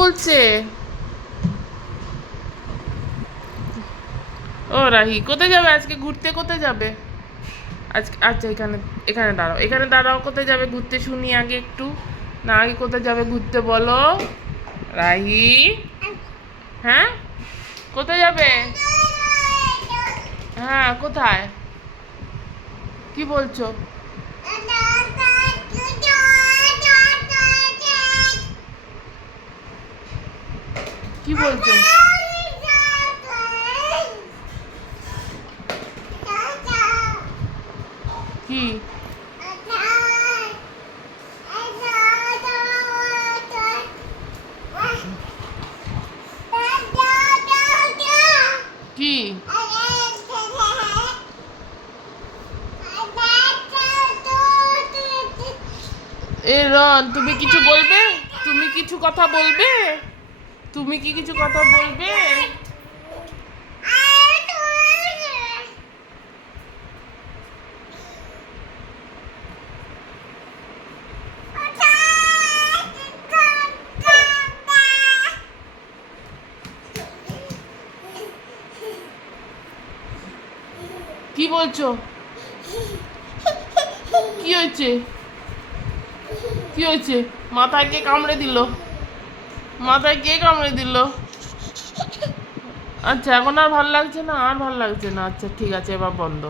বলছে? ও রাহি, কোথায় যাবে আজকে ঘুরতে? কোথায় যাবে আজকে? আচ্ছা, এখানে এখানে দাঁড়াও, এখানে দাঁড়াও। কোথায় যাবে ঘুরতে শুনি আগে একটু। না, আগে কোথায় যাবে ঘুরতে বলো রাহি। হ্যাঁ, কোথায় যাবে? হ্যাঁ, কোথায়? কি বলছো? কি বলছো? কি? কি? এ রন, তুমি কিছু বলবে? তুমি কিছু কথা বলবে? তুমি কি কিছু কথা বলবে? কি বলছো? কি হয়েছে? কি হয়েছে? মাথায় কে কামড়ে দিল? মাথায় কে কামড়ে দিল? আচ্ছা, এখন আর ভাল লাগছে না? আর ভাল লাগছে না? আচ্ছা ঠিক আছে, এবার বন্ধ।